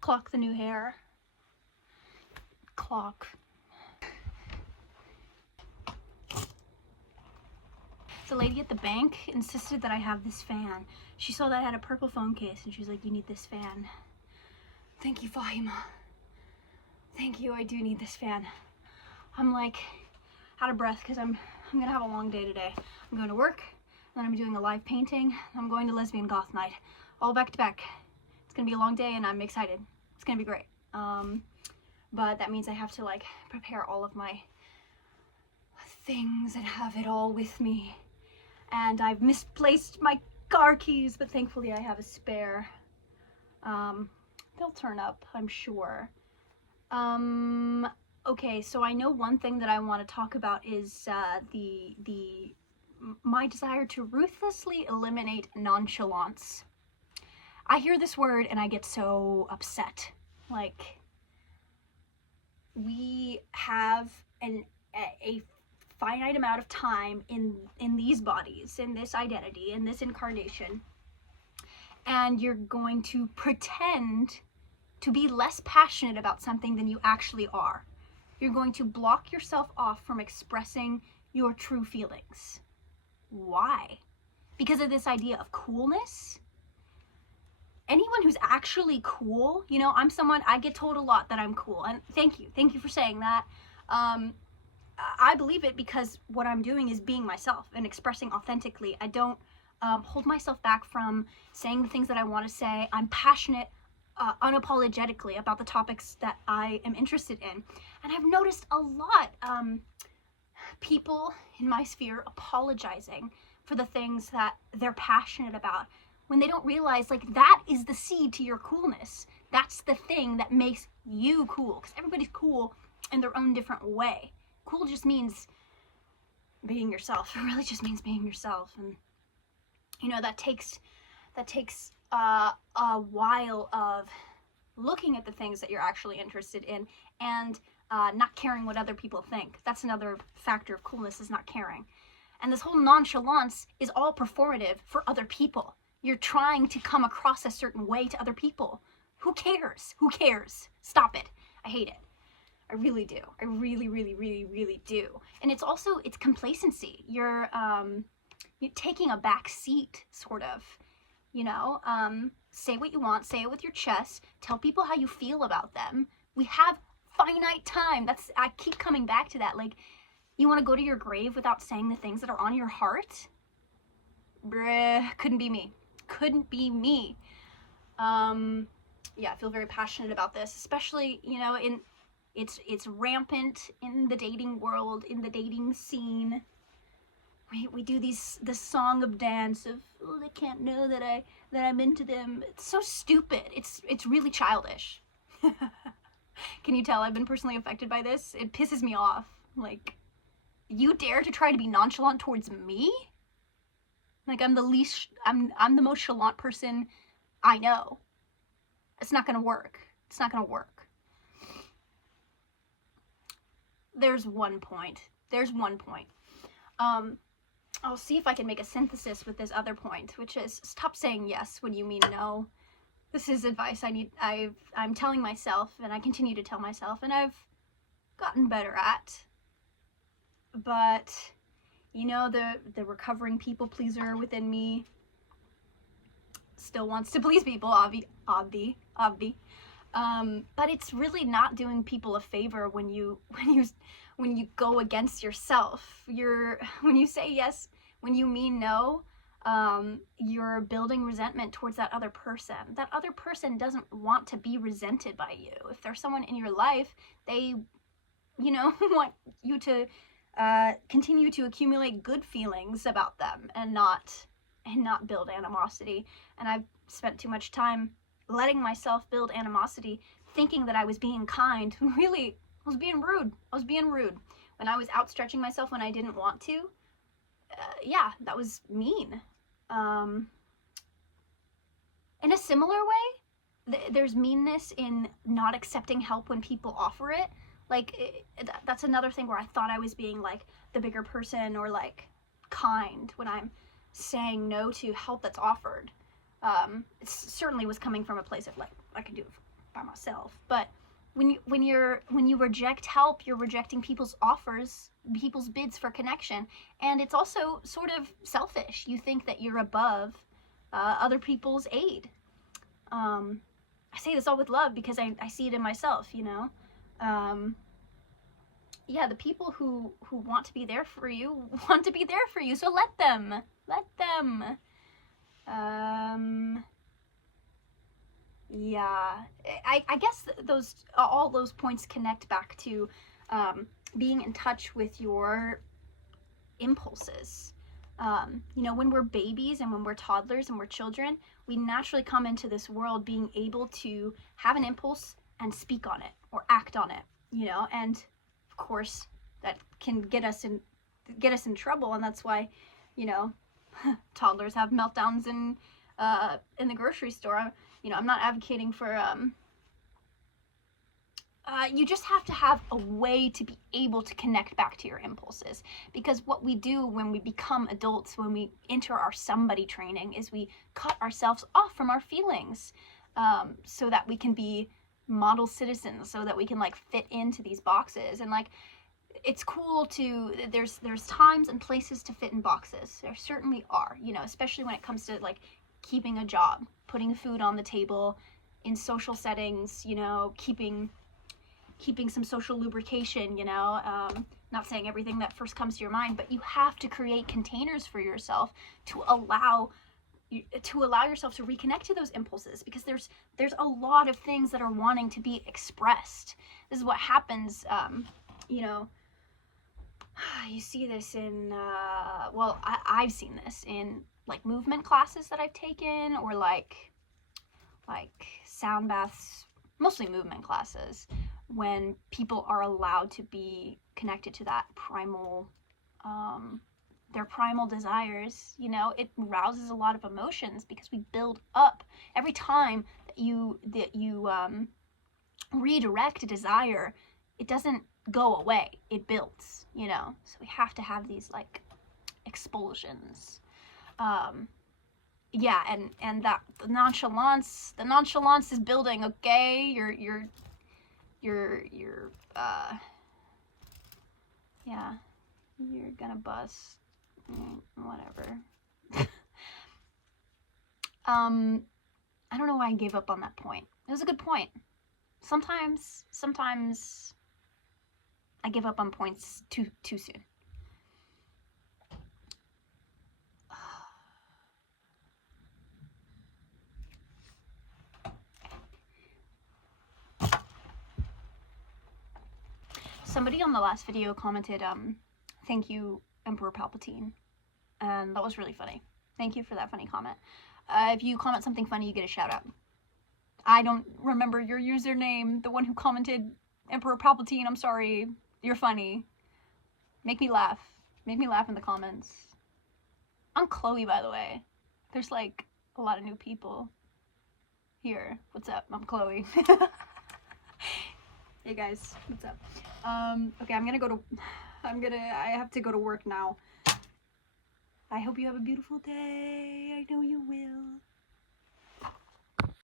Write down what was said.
Clock the new hair. Clock. The lady at the bank insisted that I have this fan. She saw that I had a purple phone case and she was like, you need this fan. Thank you, Fahima. Thank you, I do need this fan. I'm like out of breath because I'm gonna have a long day today. I'm going to work, then I'm doing a live painting, I'm going to lesbian goth night, all back to back. It's gonna be a long day and I'm excited. It's gonna be great. But that means I have to like prepare all of my things and have it all with me. And I've misplaced my car keys, but thankfully I have a spare. They'll turn up, I'm sure. Okay, so I know one thing that I want to talk about is my desire to ruthlessly eliminate nonchalance. I hear this word and I get so upset. Like, we have a finite amount of time in these bodies, in this identity, in this incarnation, and you're going to pretend to be less passionate about something than you actually are. You're going to block yourself off from expressing your true feelings. Why? Because of this idea of coolness? Anyone who's actually cool, you know, I'm someone, I get told a lot that I'm cool, and thank you for saying that. I believe it because what I'm doing is being myself and expressing authentically. I don't hold myself back from saying the things that I want to say. I'm passionate unapologetically about the topics that I am interested in. And I've noticed a lot people in my sphere apologizing for the things that they're passionate about when they don't realize, like, that is the seed to your coolness. That's the thing that makes you cool, because everybody's cool in their own different way. Cool just means being yourself. It really just means being yourself. And you know, that takes a while of looking at the things that you're actually interested in and not caring what other people think. That's another factor of coolness, is not caring. And this whole nonchalance is all performative for other people. You're trying to come across a certain way to other people. Who cares? Who cares? Stop it. I hate it. I really do. I really, really, really, really do. And it's also, it's complacency. You're taking a back seat, sort of, you know? Say what you want, say it with your chest, tell people how you feel about them. We have finite time. I keep coming back to that. Like, you want to go to your grave without saying the things that are on your heart? Bruh, couldn't be me. Couldn't be me. Yeah, I feel very passionate about this, especially, you know, it's rampant in the dating world, in the dating scene. We do this song of dance of, oh, they can't know that I'm into them. It's so stupid. It's really childish. Can you tell I've been personally affected by this? It pisses me off. Like, you dare to try to be nonchalant towards me? Like, I'm the most chalant person I know. It's not gonna work. It's not gonna work. There's one point. I'll see if I can make a synthesis with this other point, which is stop saying yes when you mean no. This is advice I'm telling myself, and I continue to tell myself, and I've gotten better at. But, you know, the recovering people pleaser within me still wants to please people, obvi. But it's really not doing people a favor when you go against yourself. When you say yes, when you mean no, you're building resentment towards that other person. That other person doesn't want to be resented by you. If there's someone in your life, they, you know, want you to continue to accumulate good feelings about them and not build animosity. And I've spent too much time letting myself build animosity, thinking that I was being kind. Really, I was being rude. When I was outstretching myself when I didn't want to, yeah, that was mean. In a similar way, there's meanness in not accepting help when people offer it. Like, that's another thing where I thought I was being, like, the bigger person or, like, kind when I'm saying no to help that's offered. It certainly was coming from a place of, like, I can do it by by myself. But when you reject help, you're rejecting people's offers, people's bids for connection, and it's also sort of selfish. You think that you're above other people's aid. I say this all with love because I see it in myself, you know. Yeah, the people who want to be there for you want to be there for you, so let them. Yeah, I guess all those points connect back to being in touch with your impulses. You know, when we're babies and when we're toddlers and we're children, we naturally come into this world being able to have an impulse and speak on it or act on it, you know, and of course that can get us in trouble, and that's why, you know, toddlers have meltdowns in the grocery store. You know, I'm not advocating for you just have to have a way to be able to connect back to your impulses, because what we do when we become adults, when we enter our somebody training, is we cut ourselves off from our feelings, so that we can be model citizens, so that we can like fit into these boxes. And like, it's cool to, there's times and places to fit in boxes. There certainly are, you know, especially when it comes to like keeping a job, putting food on the table, in social settings, you know, keeping some social lubrication, you know. Not saying everything that first comes to your mind, but you have to create containers for yourself to allow yourself to reconnect to those impulses, because there's a lot of things that are wanting to be expressed. This is what happens, you know. You see this in well, I've seen this in like movement classes that I've taken, or like sound baths, mostly movement classes, when people are allowed to be connected to that primal, their primal desires. You know, it rouses a lot of emotions, because we build up every time that you redirect a desire. It doesn't go away, it builds, you know. So we have to have these like expulsions. Yeah, and that the nonchalance is building. Okay, you're yeah, you're gonna bust, whatever. I don't know why I gave up on that point. It was a good point. Sometimes I give up on points too soon. Somebody on the last video commented, thank you, Emperor Palpatine, and that was really funny. Thank you for that funny comment. If you comment something funny, you get a shout out. I don't remember your username, the one who commented Emperor Palpatine. I'm sorry. You're funny. Make me laugh. Make me laugh in the comments. I'm Chloe, by the way. There's like a lot of new people here. What's up? I'm Chloe. Hey guys, what's up? Okay, I have to go to work now. I hope you have a beautiful day. I know you will.